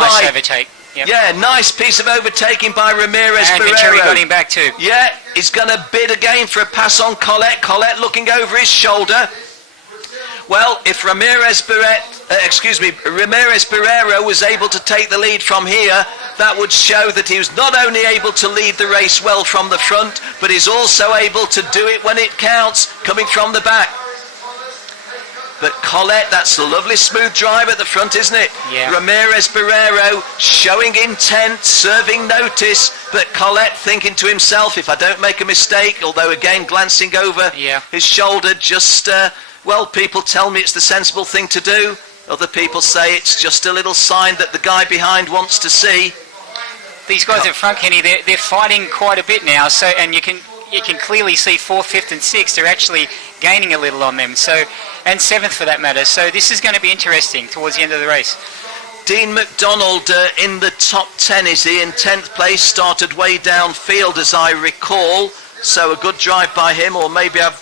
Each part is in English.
nice overtake. Yep. Yeah, nice piece of overtaking by Ramirez and Barrero. Venturi got him back too. Yeah, he's going to bid again for a pass on Colette. Colette looking over his shoulder. Well, if Ramirez Barrero was able to take the lead from here, that would show that he was not only able to lead the race well from the front, but is also able to do it when it counts, coming from the back. But Colette, that's a lovely smooth drive at the front, isn't it? Yeah. Ramirez Barrero showing intent, serving notice, but Colette thinking to himself, if I don't make a mistake, although again glancing over his shoulder, just, well, people tell me it's the sensible thing to do. Other people say it's just a little sign that the guy behind wants to see. These guys at front, Kenny, they're fighting quite a bit now, so, and you can clearly see 4th, 5th and 6th are actually gaining a little on them, so, and 7th for that matter, so this is going to be interesting towards the end of the race. Dean McDonald in the top 10, is he? In 10th place, started way downfield as I recall, so a good drive by him, or maybe I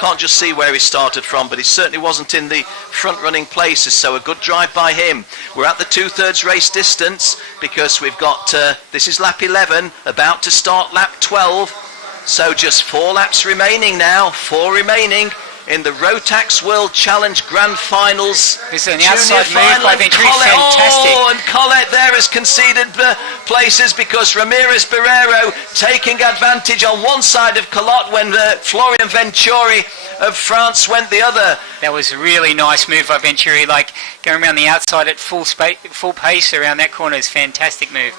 can't just see where he started from, but he certainly wasn't in the front running places, so a good drive by him. We're at the 2/3 race distance because we've got, this is lap 11, about to start lap 12, so just 4 laps remaining now, 4 remaining in the Rotax World Challenge Grand Finals. This is an outside move by Venturi, fantastic. Oh, and Colette there has conceded places because Ramirez Barrero taking advantage on one side of Colette when Florian Venturi of France went the other. That was a really nice move by Venturi, like going around the outside at full pace around that corner is a fantastic move.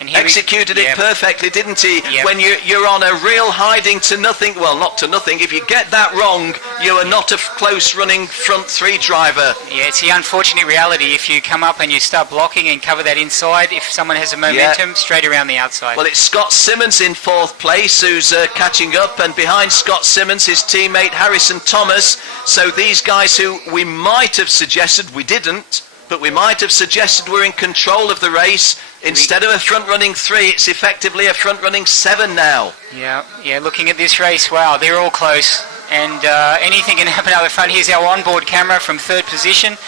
And he executed it perfectly, didn't he? Yep. When you're on a real hiding to nothing, well, not to nothing, if you get that wrong, you are not a close running front 3 driver. Yeah, it's the unfortunate reality. If you come up and you start blocking and cover that inside, if someone has a momentum, straight around the outside. Well, it's Scott Simmons in 4th place who's catching up, and behind Scott Simmons, his teammate Harrison Thomas. So these guys who we might have suggested, we didn't, but we might have suggested were in control of the race. Instead of a front-running 3, it's effectively a front-running 7 now. Yeah, looking at this race, wow, they're all close. And anything can happen out the front. Here's our onboard camera from 3rd position.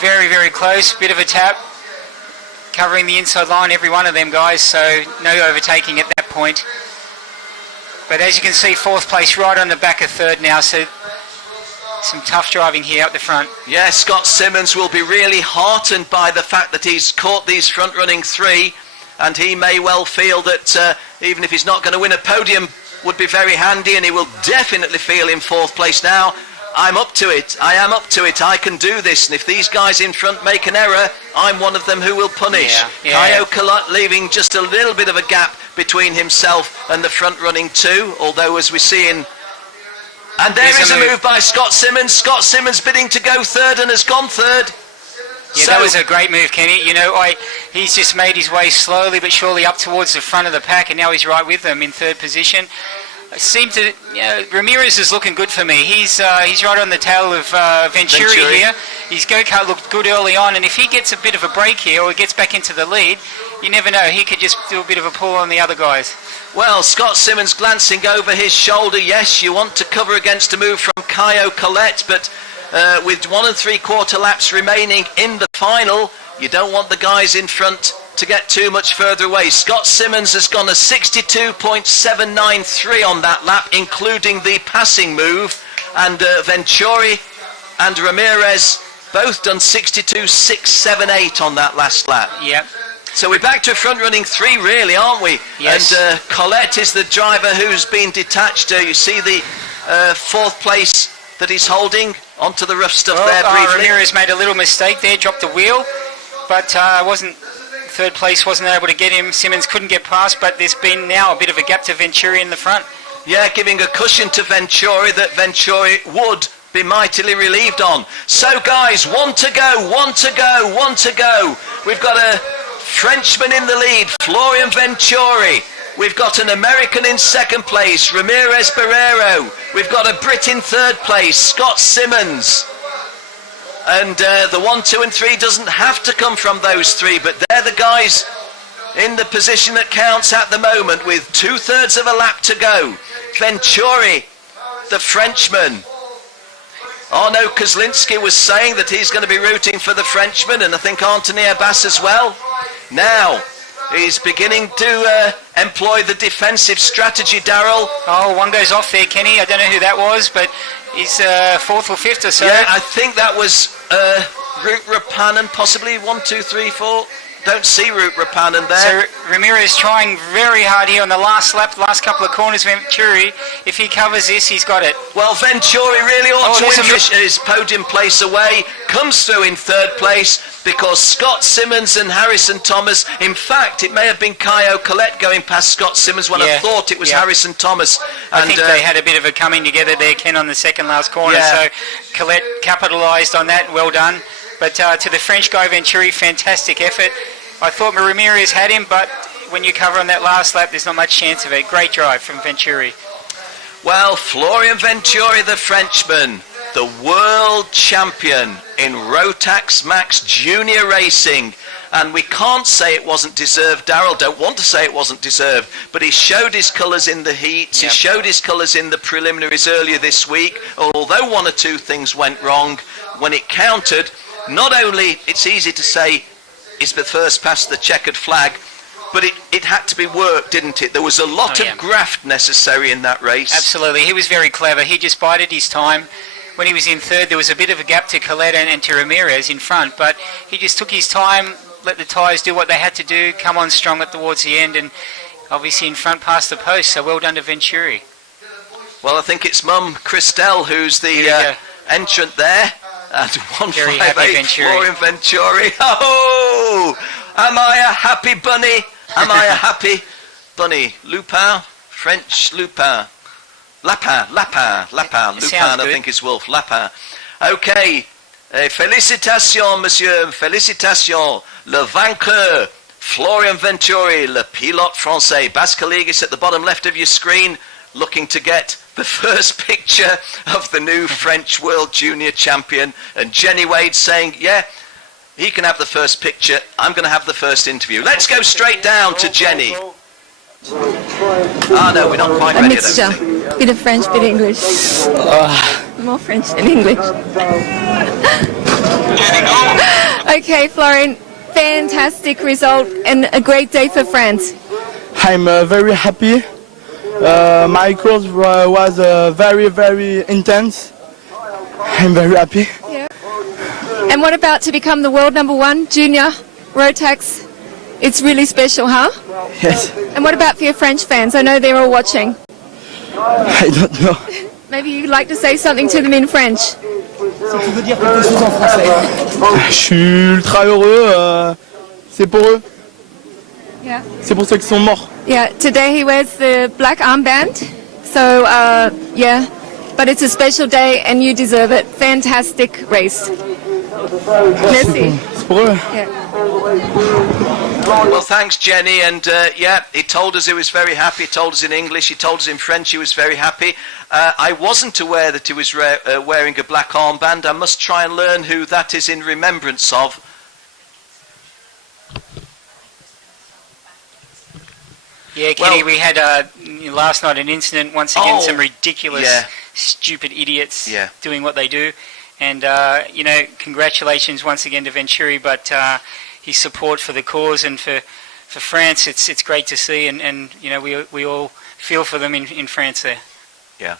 Very, very close, bit of a tap. Covering the inside line, every one of them guys, so no overtaking at that point. But as you can see, 4th place right on the back of 3rd now, so some tough driving here up the front. Yeah, Scott Simmons will be really heartened by the fact that he's caught these front-running 3, and he may well feel that even if he's not going to win a podium, would be very handy, and he will definitely feel in 4th place now. I'm up to it. I am up to it. I can do this, and if these guys in front make an error, I'm one of them who will punish. Kaio Kalot leaving just a little bit of a gap between himself and the front-running 2, although as we see in... And there is a move by Scott Simmons. Scott Simmons bidding to go 3rd and has gone 3rd. Yeah, so that was a great move, Kenny. You know, he's just made his way slowly but surely up towards the front of the pack, and now he's right with them in 3rd position. Ramirez is looking good for me. He's right on the tail of Venturi here. His go-kart looked good early on, and if he gets a bit of a break here or gets back into the lead, you never know. He could just do a bit of a pull on the other guys. Well, Scott Simmons glancing over his shoulder. Yes, you want to cover against a move from Kaio Colette, but with 1 3/4 laps remaining in the final, you don't want the guys in front to get too much further away. Scott Simmons has gone a 62.793 on that lap, including the passing move, and Venturi and Ramirez both done 62.678 on that last lap. Yep. So we're back to a front-running 3, really, aren't we? Yes. And Colette is the driver who's been detached. You see the 4th place that he's holding onto the rough stuff there briefly. Ramirez made a little mistake there, dropped the wheel, but 3rd place wasn't able to get him. Simmons couldn't get past, but there's been now a bit of a gap to Venturi in the front. Yeah, giving a cushion to Venturi that Venturi would be mightily relieved on. So guys, 1 to go, 1 to go, 1 to go. We've got a Frenchman in the lead, Florian Venturi. We've got an American in 2nd place, Ramirez Barrero. We've got a Brit in 3rd place, Scott Simmons. And the 1, 2 and 3 doesn't have to come from those 3, but they're the guys in the position that counts at the moment with 2/3 of a lap to go. Venturi, the Frenchman. Arno Kozlinski was saying that he's going to be rooting for the Frenchman, and I think Anthony Abbas as well. Now, he's beginning to employ the defensive strategy, Darrell. Oh, one goes off there, Kenny. I don't know who that was, but he's fourth or fifth or so. Yeah, I think that was Root Rapanen, possibly 1, 2, 3, 4. Don't see Root Rapanen there. So Ramirez trying very hard here on the last lap, last couple of corners. Venturi, if he covers this, he's got it. Well, Venturi really ought to win his podium place away. Comes through in third place because Scott Simmons and Harrison Thomas. In fact, it may have been Caio Collet going past Scott Simmons when I thought it was Harrison Thomas. I think they had a bit of a coming together there, Ken, on the second last corner. So Collet capitalised on that. Well done. But to the French guy, Venturi, fantastic effort. I thought Ramirez had him, but when you cover on that last lap, there's not much chance of it. Great drive from Venturi. Well, Florian Venturi, the Frenchman, the world champion in Rotax Max Junior Racing. And we can't say it wasn't deserved. Darrell, don't want to say it wasn't deserved, but he showed his colours in the heats. He showed his colours in the preliminaries earlier this week. Although one or two things went wrong, when it counted, not only, it's easy to say, is the first past the checkered flag, but it had to be worked, didn't it? There was a lot of graft necessary in that race. Absolutely, he was very clever. He just bided his time. When he was in third, there was a bit of a gap to Collet and to Ramirez in front, but he just took his time, let the tyres do what they had to do, come on strong towards the end, and obviously in front past the post, so well done to Venturi. Well, I think it's Mum Christelle who's the entrant there. And 158 Florian Venturi. Oh, am I a happy bunny? Am I a happy bunny? Lupin, French Lupin. Lapin, Lupin, I think is Wolf. Lapin. Okay, félicitations, monsieur, félicitations. Le vainqueur, Florian Venturi, le pilote français. Bascaligis at the bottom left of your screen, looking to get the first picture of the new French World Junior Champion, and Jenny Wade saying, yeah, he can have the first picture, I'm going to have the first interview. Let's go straight down to Jenny. Ah, no, we're not quite ready. A mixture, bit of French, bit of English. More French than English. Okay, Florian, fantastic result and a great day for France. I'm very happy. My course was very, very intense. I'm very happy. Yeah. And what about to become the world #1 junior Rotax? It's really special, huh? Yes. And what about for your French fans? I know they're all watching. I don't know. Maybe you'd like to say something to them in French. Je suis ultra heureux. C'est pour eux. Yeah. C'est pour ceux qui sont morts. Yeah, today he wears the black armband. So, yeah, but it's a special day and you deserve it. Fantastic race. Merci. C'est pour eux. Yeah. Well, thanks, Jenny. And he told us he was very happy. He told us in English. He told us in French he was very happy. I wasn't aware that he was wearing a black armband. I must try and learn who that is in remembrance of. Yeah, Kenny, we had last night an incident, once again, some ridiculous, stupid idiots doing what they do. And, congratulations once again to Venturi, but his support for the cause and for France, it's great to see, and we all feel for them in France there. Yeah.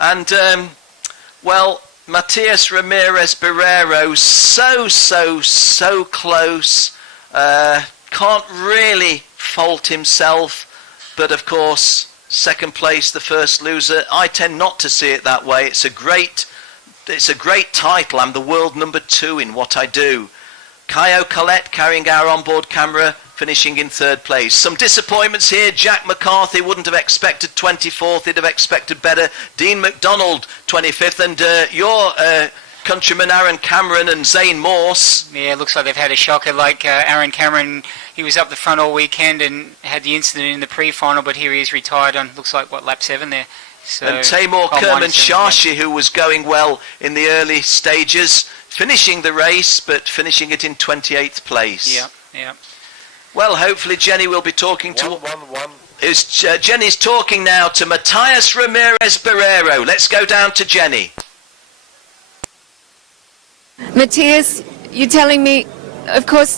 And, Matias Ramirez Barrero, so close, can't really fault himself, but of course second place, the first loser. I tend not to see it that way. It's a great title. I'm the world #2 in what I do. Caio Collet carrying our onboard camera, finishing in third place. Some disappointments here. Jack McCarthy wouldn't have expected 24th. He'd have expected better. Dean McDonald 25th, and your countrymen Aaron Cameron and Zane Morse. Yeah, it looks like they've had a shocker. Like Aaron Cameron, he was up the front all weekend and had the incident in the pre-final, but here he is retired on, looks like, lap 7 there. So, and Taimur Kerman-Shashi, who was going well in the early stages, finishing the race, but finishing it in 28th place. Yeah. Well, hopefully Jenny will be talking to... Jenny's talking now to Matias Ramirez Barrero. Let's go down to Jenny. Matthias, you're telling me, of course,